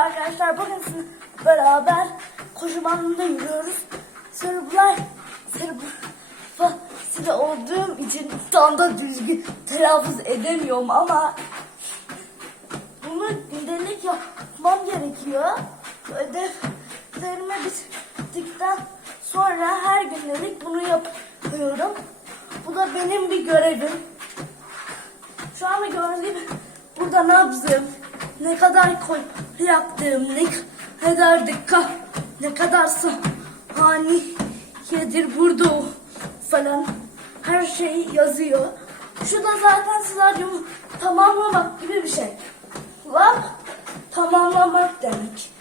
arkadaşlar. Bugün sizinle beraber koşu bandında yürüyoruz. Sırplar, Sırplar olduğum için tam da düzgün telaffuz edemiyorum ama bunu gündelik yapmam gerekiyor. Ödevlerimi bitirdikten sonra her gündelik bunu yapıyorum. Bu da benim bir görevim. Şu anda gördüğüm burada nabzım, ne kadar koy yaptığım, ne kadar dikkat, ne kadar saniyedir burada o falan her şey yazıyor. Şu da zaten stadyumu tamamlamak gibi bir şey. Lap tamamlamak demek.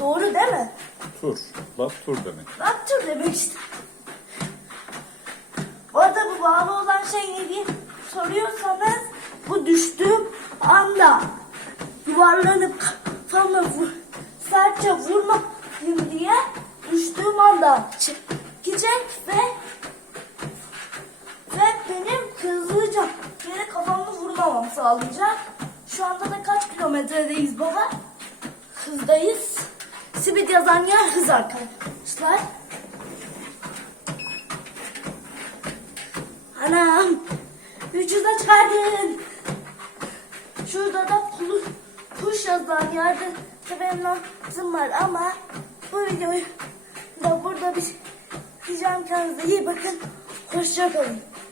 Doğru değil mi? Tur. Bak tur demek. Baktır demek işte. Bu arada bu bağlı olan şey ne diye soruyorsanız bu düştüğüm anda yuvarlanıp kafamı vur, sertçe vurmayayım diye düştüğüm anda çekecek ve ve benim hızlıca yere kafamı vurmamam sağlayacak. Şu anda da kaç kilometredeyiz baba? Hızdayız. Simit yazan yer hız arkadaşlar. Anam. 300'e çıkardın. Şurada da push yazan yerde de benim lazım var ama bu videoyu da burada bir diyeceğim kendinize iyi bakın. Hoşçakalın.